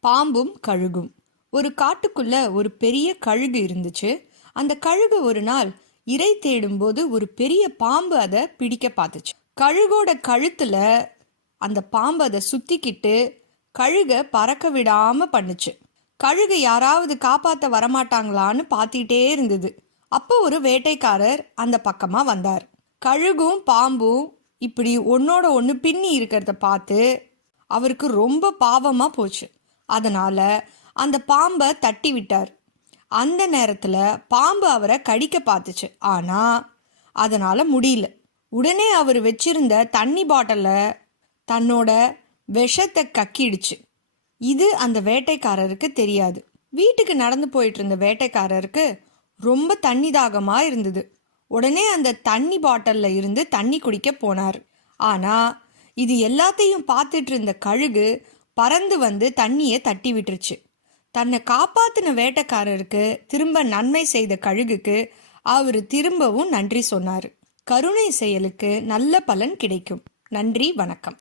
பாம்பும் கழுகும். ஒரு காட்டுக்குள்ள ஒரு பெரிய கழுகு இருந்துச்சு. அந்த கழுகு ஒரு நாள் இறை தேடும்போது ஒரு பெரிய பாம்பு அதை பிடிக்க பார்த்துச்சு. கழுகோட கழுத்துல அந்த பாம்பு அதை சுத்திக்கிட்டு கழுக பறக்க விடாம பண்ணுச்சு. கழுகு யாராவது காப்பாத்த வரமாட்டாங்களான்னு பார்த்துட்டே இருந்தது. அப்போ ஒரு வேட்டைக்காரர் அந்த பக்கமா வந்தார். கழுகும் பாம்பும் இப்படி ஒன்னோட ஒன்று பின்னி இருக்கிறத பார்த்து அவருக்கு ரொம்ப பாவமா போச்சு. அதனால அந்த பாம்பை தட்டி விட்டார். அந்த நேரத்தில் பாம்பு அவரை கடிக்க பார்த்துச்சு. ஆனால் அதனால் முடியல. உடனே அவர் வச்சிருந்த தண்ணி பாட்டில தன்னோட விஷத்தை கக்கிடுச்சு. இது அந்த வேட்டைக்காரருக்கு தெரியாது. வீட்டுக்கு நடந்து போயிட்டு இருந்த வேட்டைக்காரருக்கு ரொம்ப தண்ணி தாகமாக இருந்தது. உடனே அந்த தண்ணி பாட்டில்ல இருந்து தண்ணி குடிக்க போனார். ஆனால் இது எல்லாத்தையும் பார்த்துட்டு இருந்த கழுகு பறந்து வந்து தண்ணியை தட்டி விட்டுருச்சு. தன்னை காப்பாத்தின வேட்டைக்காரருக்கு திரும்ப நன்மை செய்த கழுகுக்கு அவர் திரும்பவும் நன்றி சொன்னார். கருணை செயலுக்கு நல்ல பலன் கிடைக்கும். நன்றி வணக்கம்.